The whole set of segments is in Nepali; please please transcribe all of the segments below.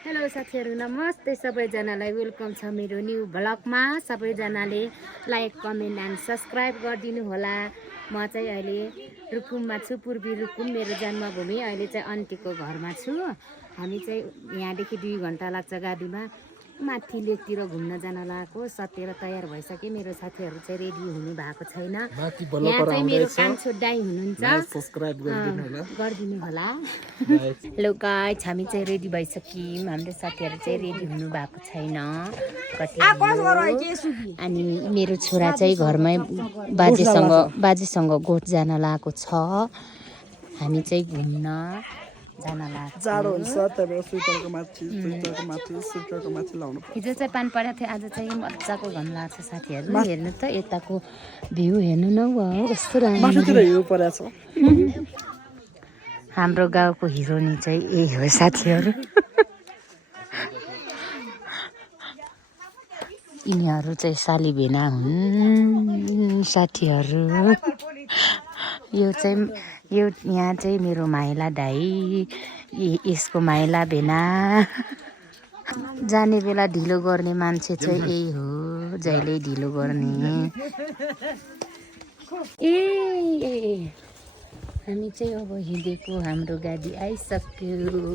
हेलो साथीहरु नमस्ते सबैजनालाई वेलकम छ मेरो न्यू भ्लगमा सबैजनाले लाइक कमेन्ट एन्ड सब्स्क्राइब गरिदिनु होला म चाहिँ अहिले रुकुममा छु पूर्वी रुकुम मेरो जन्मभूमि अहिले चाहिँ आन्टीको घरमा छु हामी चाहिँ यहाँदेखि 2 घण्टा लाग्छ गाडीमा माथि लेकतिर घुम्न जान लागेको सतेर तयार भइसके मेरो साथीहरु चाहिँ रेडी हुनु भएको छैन यहाँ चाहिँ मेरो कान्छो दाइ हुनुहुन्छ सब्स्क्राइब गरिदिनु होला हेलो गाइस हामी चाहिँ रेडी भइसक्यौं हाम्रो साथीहरु चाहिँ रेडी हुनु भएको छैन अनि मेरो छोरा चाहिँ घरमै बाजेसँग गोठ जान लागेको छ हामी चाहिँ घुम्न जान लाग्छ जाडो हुन्छ त्यही स्वेटरको माथि लाउनु पर्छ हिजो चाहिँ पानी परेको थियो आज चाहिँ मजाको घाम लाग्छ साथीहरु हेर्नु त यताको भ्यू हेर्नु न वाउ कस्तो राम्रो हिउँ परेछ हाम्रो गाउँको हिरोनी चाहिँ यही हो साथीहरु यिनीहरु चाहिँ साली भेना हुन् साथीहरु यहाँ चाहिँ मेरो माइला दाइ यसको माइला भेना जाने बेला ढिलो गर्ने मान्छे चाहिँ यही हो जहिले ढिलो गर्ने ए हामी चाहिँ अब हिँडेको हाम्रो गाडी आइसक्यो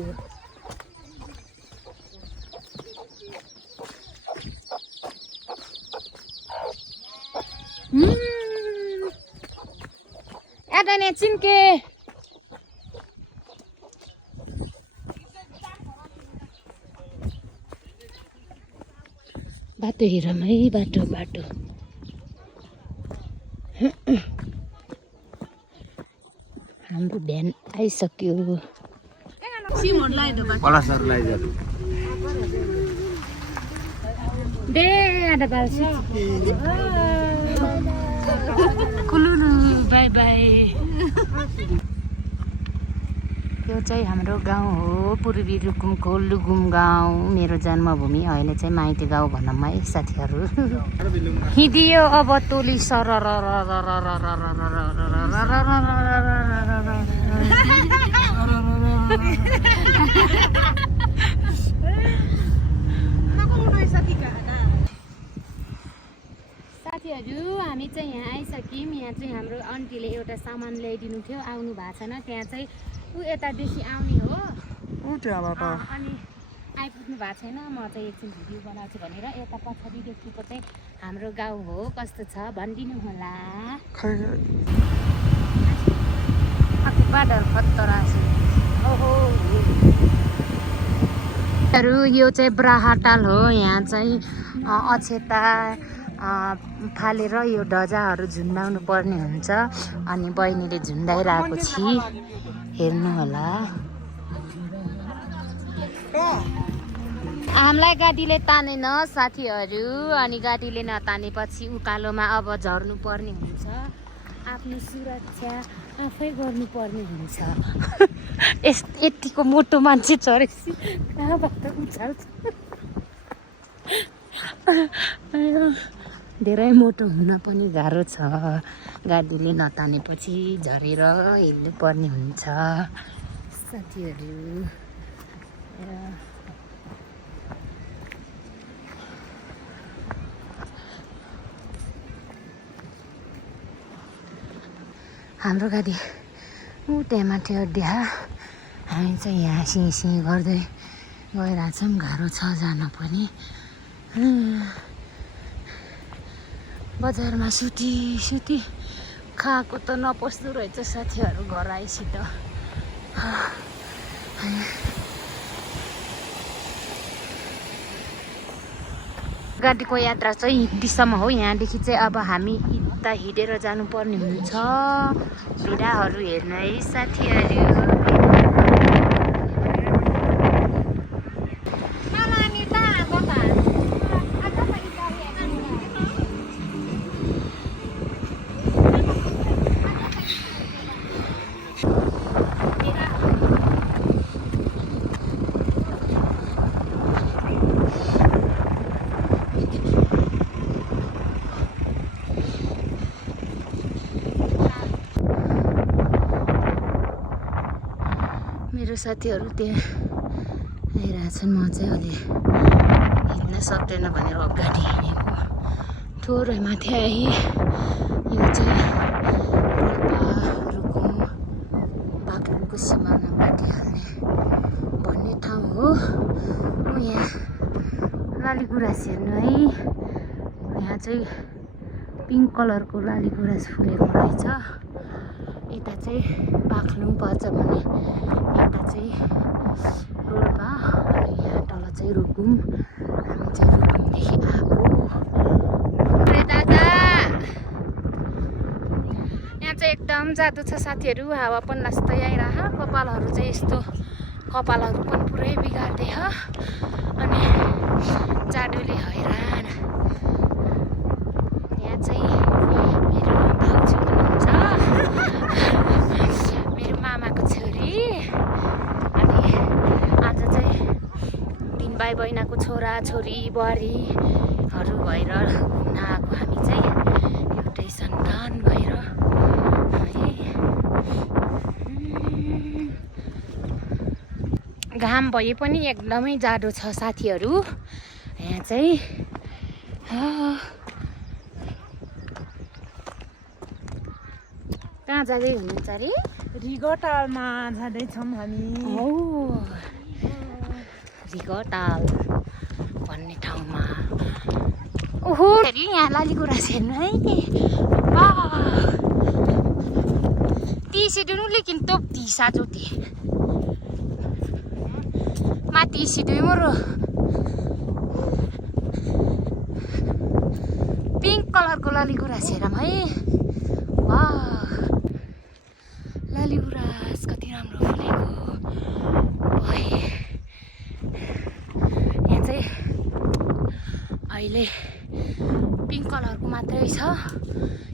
एडने चिन्के बाटो हेरौँ है बाटो हाम्रो भ्यान आइसक्यो कुलुलु बाई बाई यो चाहिँ हाम्रो गाउँ हो पूर्वी रुकुमको लुगुम गाउँ मेरो जन्मभूमि अहिले चाहिँ माइती गाउँ भनौँ है साथीहरु हिँडियो अब तोली सर साथीहरु हामी चाहिँ यहाँ आइसक्यौं यहाँ चाहिँ हाम्रो आन्टीले एउटा सामान ल्याइदिनु थियो आउनु भएको छैन त्यहाँ चाहिँ उ यतादेखि आउने हो अनि आइपुग्नु भएको छैन म चाहिँ एकछिन भिडियो बनाउँछु भनेर यता पछाडिदेखिको चाहिँ हाम्रो गाउँ हो कस्तो छ भनिदिनु होला बाटोहरु खतरा छ यो चाहिँ ब्राहाटाल हो यहाँ चाहिँ अक्षता फालेर यो ढजाहरू झुन्डाउनु पर्ने हुन्छ अनि बहिनीले झुन्डाइरहेको छि हेर्नु होला हामीलाई गाडीले तानेन साथीहरु अनि गाडीले नतानेपछि उकालोमा अब झर्नु पर्ने हुन्छ आफ्नो सुरक्षा आफै गर्नुपर्ने हुन्छ यतिको मोटो मान्छे चढेपछि कहाँबाट उचाल्छ धेरै मोटो हुन पनि गाह्रो छ गाडीले नतानेपछि झरेर हिँड्नु पर्ने हुन्छ साथीहरु हाम्रो गाडी ऊ त्यहाँ माथि अड्डा हामी चाहिँ यहाँ सिँ गर्दै गइरहेछौँ गाह्रो छ जान पनि बजारमा सुती खाएको त नपस्दो रहेछ साथीहरु घर आइसित गाडीको यात्रा चाहिँ हिँडीसम्म हो यहाँदेखि चाहिँ अब हामी यता हिँडेर जानुपर्ने हुन्छ भिडाहरू हेर्न है साथीहरु मेरो साथीहरु त्यहाँ यहाँ चाहिँ म चाहिँ अलि हिँड्न सक्दैन भनेर अगाडि हिँडेको थोरै माथि आएँ। यो चाहिँ रोल्पा रुकुम बागलुङको सिमानापट्टि हाल्ने भन्ने ठाउँ हो। यहाँ लालीगुराँस हेर्नु है, यहाँ चाहिँ पिङ्क कलरको लालीगुराँस फुलेको रहेछ। यता चाहिँ बागलुङ पर्छ भने यता चाहिँ रोल्पा, यहाँ तल चाहिँ रुकुम। हामी चाहिँ रुकुमदेखि आएको। अरे दादा, यहाँ चाहिँ एकदम जादु छ साथीहरू। हावा पनि लास्तै आइरह, कपालहरू चाहिँ यस्तो कपालहरू पनि पुरै बिगार्दै ह। अनि जाडोले हैरान। यहाँ चाहिँ मेरो भाउजू हुनुहुन्छ, मेरो मामाको छोरी। अनि आज चाहिँ 3 भाइ बहिनीको छोरा छोरी बुहारीहरू भएर घुम्न आएको हामी चाहिँ एउटै सन्तान भएर। घाम भए पनि एकदमै जाडो छ साथीहरू। यहाँ चाहिँ कहाँ जाँदै हुनुहुन्छ अरे? रिगटालमा जाँदैछौँ हामी। हो, रिगटाल भन्ने ठाउँमा। ओहो, यहाँ लालीगुराँस हेर्नु है। तीसी डुनु लेकिन तोप तीसा जोती माथि सिधै मरो पिङ्क कलरको लालीगुराँस हेरौँ है। वाह, लालीगुराँस कति राम्रो फुलेको भए। यहाँ चाहिँ अहिले पिङ्क कलरको मात्रै छ,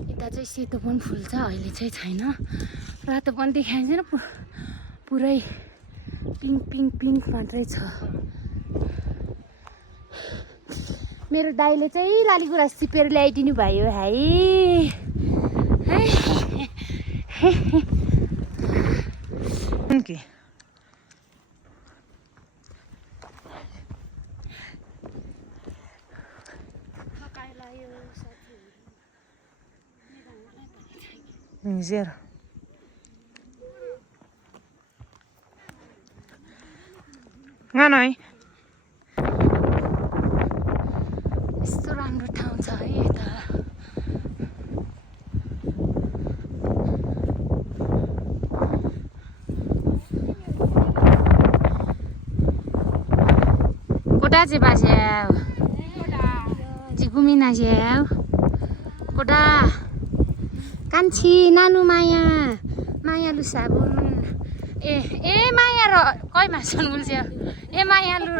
यता चाहिँ सेतो पनि फुल्छ। अहिले चाहिँ छैन, रातो पनि देखाइँदैन, पुरै पिङ्क पिङ्क पिङ्क मात्रै छ। मेरो दाइले चाहिँ लालीगुराँस टिपेर ल्याइदिनु भयो है। के zero. Ngano है यस्तो राम्रो ठाउँ छ है यता। कोटा चाहिँ बाज्याउ जिगुमी नाज्याउ कोटा कान्छी नानु माया मायालु साबुन ए माया र कै मासन बुल्स्यो ए मायालु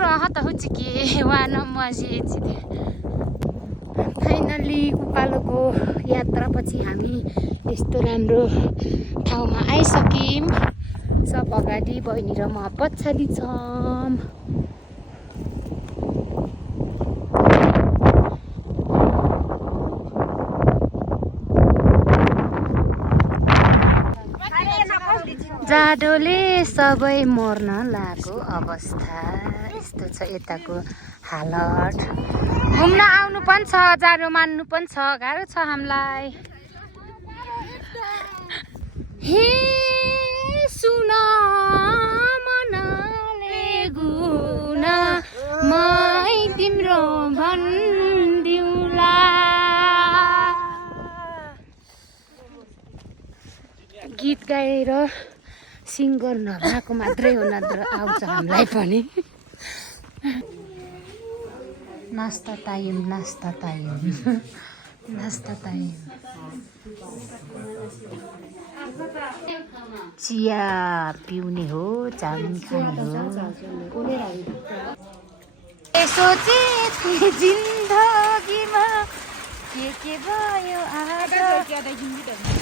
र हत हुचिके वा नमजे छिते। फाइनल्ली उकालोको यात्रापछि हामी यस्तो राम्रो ठाउँमा आइसक्यौँ। सब अगाडि बहिनी र म पछाडि छौँ। जाडोले सबै मर्न लागेको अवस्था यस्तो छ यताको हालत। घुम्न आउनु पनि छ, जाडो मान्नु पनि छ, गाह्रो छ हामीलाई। हे सुन मनले गुना मै तिम्रो भन्दिउला। गीत गाएर सिङ्गर नभएको मात्रै हो, नत्र आउँछ हामीलाई पनि। नास्ता टाइम नास्ता टाइम नास्ता टाइम। चिया पिउने हो, चाउमिन खाने हो। सोचे थिएँ जिन्दगीमा के भयो आज।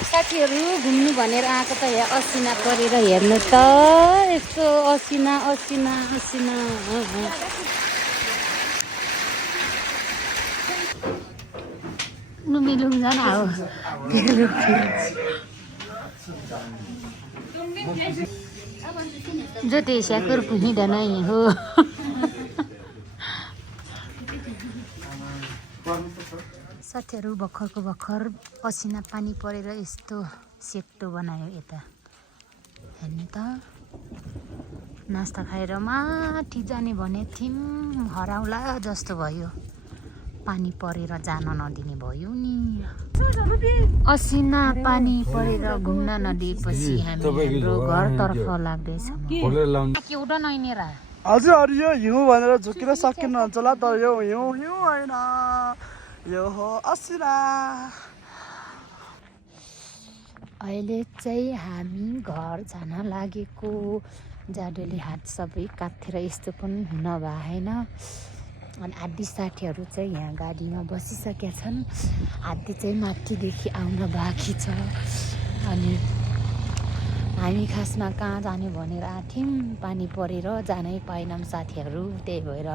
साथीहरू घुम्नु भनेर आएको त यहाँ असिना परेर हेर्नु त यस्तो असिना असिना असिना। लुम्बिलुङ जान हो ज्योति स्याकुर हिँड्न नै हो साथीहरू भर्खरको भर्खर पसिना पानी परेर यस्तो सेक्टो बनायो यता हेर्नु त नास्ता खाएर माथि जाने भने थियौँ हराउला जस्तो भयो पानी परेर जान नदिने भयो नि असिना पानी परेर घुम्न नदिएपछि हामी हाम्रो घरतर्फ लाग्दैछौँ एउटा नैनेरा हजुर यो हिउँ भनेर झुकेर सकिनुहुन्छ होला तर यो हिउँ होइन यो हो असिना अहिले चाहिँ हामी घर जान लागेको जाडोले हात सबै काटेर यस्तो पनि नभएन अनि आधी साथीहरू चाहिँ यहाँ गाडीमा बसिसकेका छन् आधी चाहिँ माथिदेखि आउन बाँकी छ अनि हामी खासमा कहाँ जाने भनेर आथ्यौँ पानी परेर जानै पाएनौँ साथीहरू त्यही भएर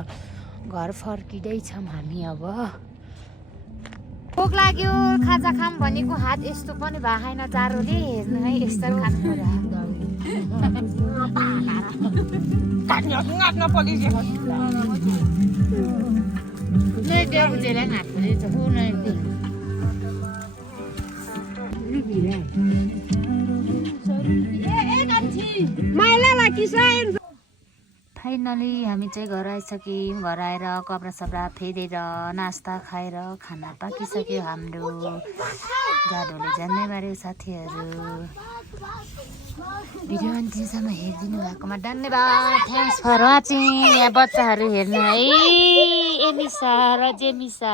घर फर्किँदैछौँ हामी अब भोक लाग्यो खाजा खाम भनेको हात यस्तो पनि भएन जाडोले हेर्नु है यस्तो खानु फाइनली हामी चाहिँ घर आइसक्यौँ घर आएर कपडा सपडा फेरेर नास्ता खाएर खाना पाकिसक्यो हाम्रो जाडोले जान्नै मार्यो साथीहरू भिडियो अन्तिमसम्म हेरिदिनु भएकोमा धन्यवाद थ्याङ्क्स फर वाचिङ यहाँ बच्चाहरू हेर्नु है एमिसा र जेमिसा